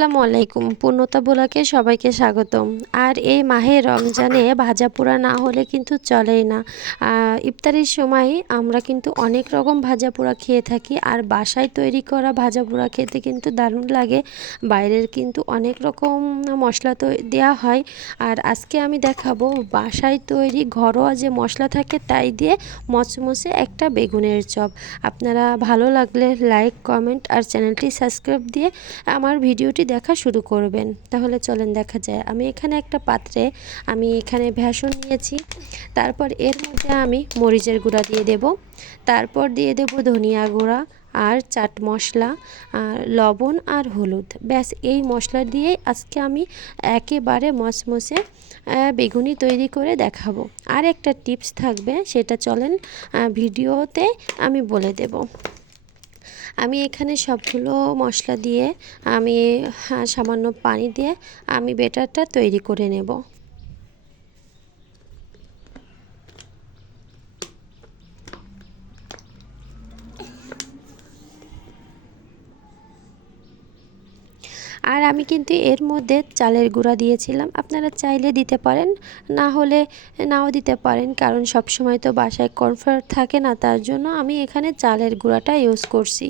আসসালামু আলাইকুম। পূর্ণতা ব্লগে সবাইকে স্বাগতম। আর এই মাহে রমজানে ভাজা পোড়া না হলে কিন্তু চলেই না। ইফতারির সময় আমরা কিন্তু অনেক রকম ভাজা পোড়া খেয়ে থাকি, আর বাসায় তৈরি করা ভাজা পোড়া খেতে কিন্তু দারুণ লাগে। বাইরের কিন্তু অনেক রকম মশলা তো দেওয়া হয়, আর আজকে আমি দেখাবো বাসায় তৈরি ঘরোয়া যে মশলা থাকে তাই দিয়ে মচমচে একটা বেগুনের চপ। আপনারা ভালো লাগলে লাইক, কমেন্ট আর চ্যানেলটি সাবস্ক্রাইব দিয়ে আমার ভিডিওটি দেখা শুরু করবেন। তাহলে চলেন দেখা যায়। আমি এখানে একটা পাত্রে বেসন নিয়েছি। তারপর এর মধ্যে আমি মরিচের গুঁড়া দিয়ে দেব, তারপর দিয়ে দেব ধনিয়া গুঁড়া আর চাট মশলা, আর লবণ আর হলুদ। ব্যাস এই মশলা দিয়েই আজকে আমি একেবারে মচমচে বেগুনি তৈরি করে দেখাবো। আর একটা টিপস থাকবে, সেটা চলেন ভিডিওতে আমি বলে দেব। আমি এখানে সবগুলো মশলা দিয়ে আমি সামান্য পানি দিয়ে আমি ব্যাটারটা তৈরি করে নেব। আর আমি কিন্তু এর মধ্যে চালের গুঁড়া দিয়েছিলাম। আপনারা চাইলে দিতে পারেন, না হলে নাও দিতে পারেন, কারণ সব সময় তো বাসায় কর্নফ্লাওয়ার থাকে না, তার জন্য আমি এখানে চালের গুঁড়াটা ইউজ করছি।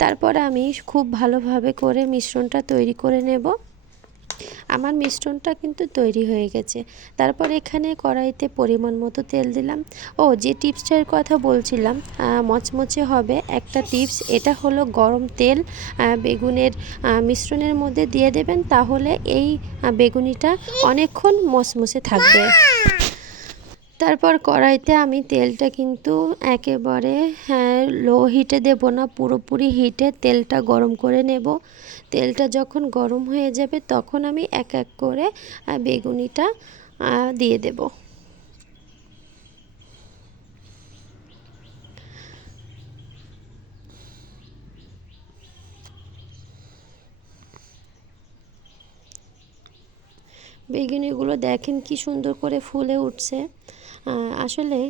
তারপর আমি খুব ভালোভাবে করে মিশ্রণটা তৈরি করে নেব। আমার মিশ্রণটা কিন্তু তৈরি হয়ে গেছে। তারপর এখানে কড়াইতে পরিমাণ মতো তেল দিলাম। যে টিপসটার কথা বলছিলাম মচমচে হবে, একটা টিপস এটা হলো গরম তেল বেগুনের মিশ্রণের মধ্যে দিয়ে দেবেন, তাহলে এই বেগুনিটা অনেকক্ষণ মচমচে থাকবে। তারপর কড়াইতে আমি তেলটা কিন্তু একেবারে লো হিটে দেব না, পুরোপুরি হিটে তেলটা গরম করে নেব। তেলটা যখন গরম হয়ে যাবে তখন আমি এক এক করে বেগুনিটা দিয়ে দেব। বেগুনিগুলো দেখেন কি সুন্দর করে ফুলে উঠছে। আসলে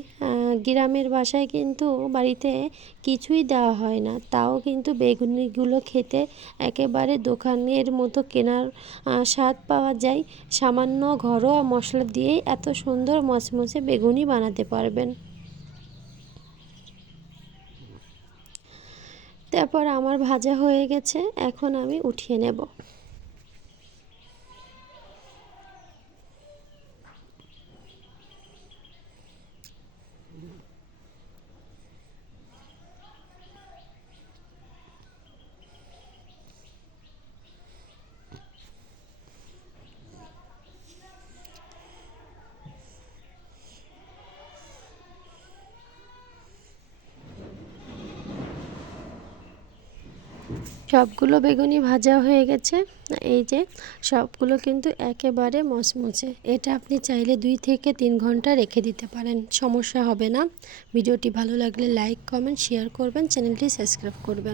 গ্রামের বাসায় কিন্তু বাড়িতে কিছুই দেওয়া হয় না, তাও কিন্তু বেগুনিগুলো খেতে একেবারে দোকানের মতো কেনার স্বাদ পাওয়া যায়। সামান্য ঘরোয়া মশলা দিয়েই এত সুন্দর মচমচে বেগুনি বানাতে পারবেন। তারপর আমার ভাজা হয়ে গেছে, এখন আমি উঠিয়ে নেব। সবগুলো বেগুনি ভাজা হয়ে গেছে। এই যে সবগুলো কিন্তু একেবারে মচমচে। এটা আপনি চাইলে 2 থেকে 3 ঘন্টা রেখে দিতে পারেন, সমস্যা হবে না। ভিডিওটি ভালো লাগলে লাইক, কমেন্ট, শেয়ার করবেন, চ্যানেলটি সাবস্ক্রাইব করবেন।